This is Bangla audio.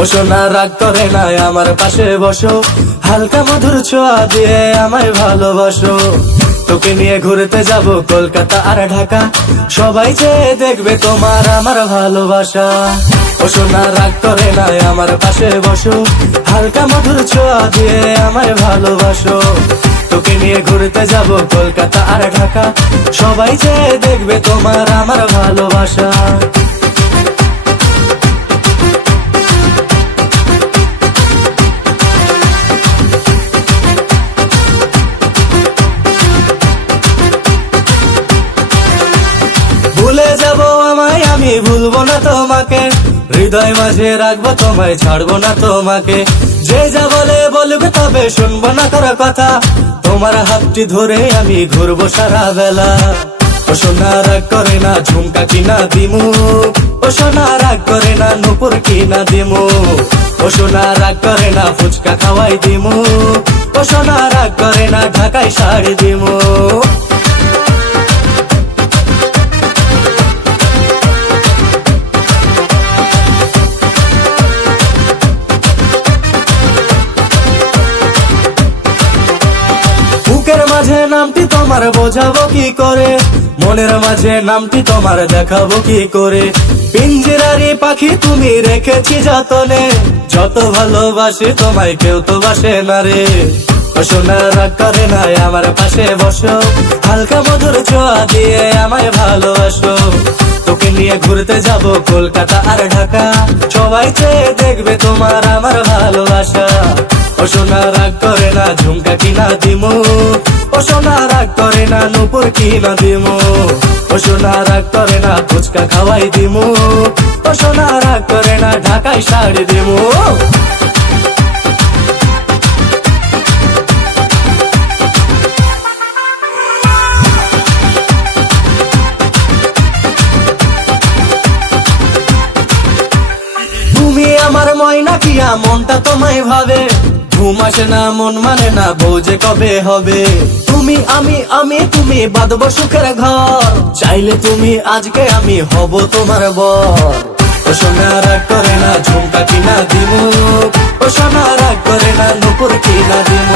ও সোনা রাগ করে না আমার পাশে বসো, হালকা মধুর ছোঁয়া দিয়ে আমায় ভালোবাসো। তোকে নিয়ে ঘুরতে যাব কলকাতা আর ঢাকা, সবাই চেয়ে দেখবে তোমার আমার ভালোবাসা। ও সোনা রাগ করে না আমার পাশে বসো, হালকা মধুর ছোঁয়া দিয়ে আমায় ভালোবাসো। তোকে নিয়ে ঘুরতে যাব কলকাতা আর ঢাকা, সবাই চেয়ে দেখবে তোমার আমার ভালোবাসা। ভুলে যাব আমায় আমি ভুলবো না তোমাকে, হৃদয় মাঝে রাখবো তোমায় ছাড়বো না তোমাকে। যে যা বলে বলবে তবে শুনবো না তোর কথা, তোমার হাতটি ধরে আমি ঘুরবো সারা বেলা। ও সোনা রাগ করে না ঝুমকা কিনা দিমু, ও সোনা রাগ করে না নুপুর কিনা দিমু, ও সোনা রাগ করে না ফুচকা খাওয়াই দিমু, ও সোনা রাগ করে না ঢাকায় শাড়ি দিমু। বুকের মাঝে নামটি তোমার বোঝাবো কি করে, মনের মাঝে নামটি তোমার দেখাবো কি করে। পিঞ্জিরারি পাখি তুমি রেখেছি যতনে, যত ভালোবাসি তোমায় কেউ তো বাসে না রে। ও সোনা রাগ করে না আমার পাশে বসো, হালকা মধুর ছোঁয়া দিয়ে আমায় ভালোবাসো। তোকে নিয়ে ঘুরতে যাব কলকাতা আর ঢাকা, সবাই চেয়ে দেখবে তোমার আমার ভালোবাসা। ও সোনা রাগ করে না ঝুমকা কিনা দিমু, ও সোনা রাগ করে না নুপুর কিনা দিমু, ও সোনা রাগ করে না ফুচকা খাওয়াই দিমু, ও সোনা রাগ করে না ঢাকায় শাড়ি দিমু। তুমি আমার ময়না কিয়া মনটা তোমায় ভাবে, ঘুম আসে না মন মানে না বউ যে কবে হবে। তুমি আমি তুমি বাঁধবো সুখের ঘর, চাইলে তুমি আজকে আমি হব তোমার বর। ও সোনা রাগ করে না ঝুমকা কিনা দিমু, ও সোনা রাগ করে না নুপুর কিনা দিমু।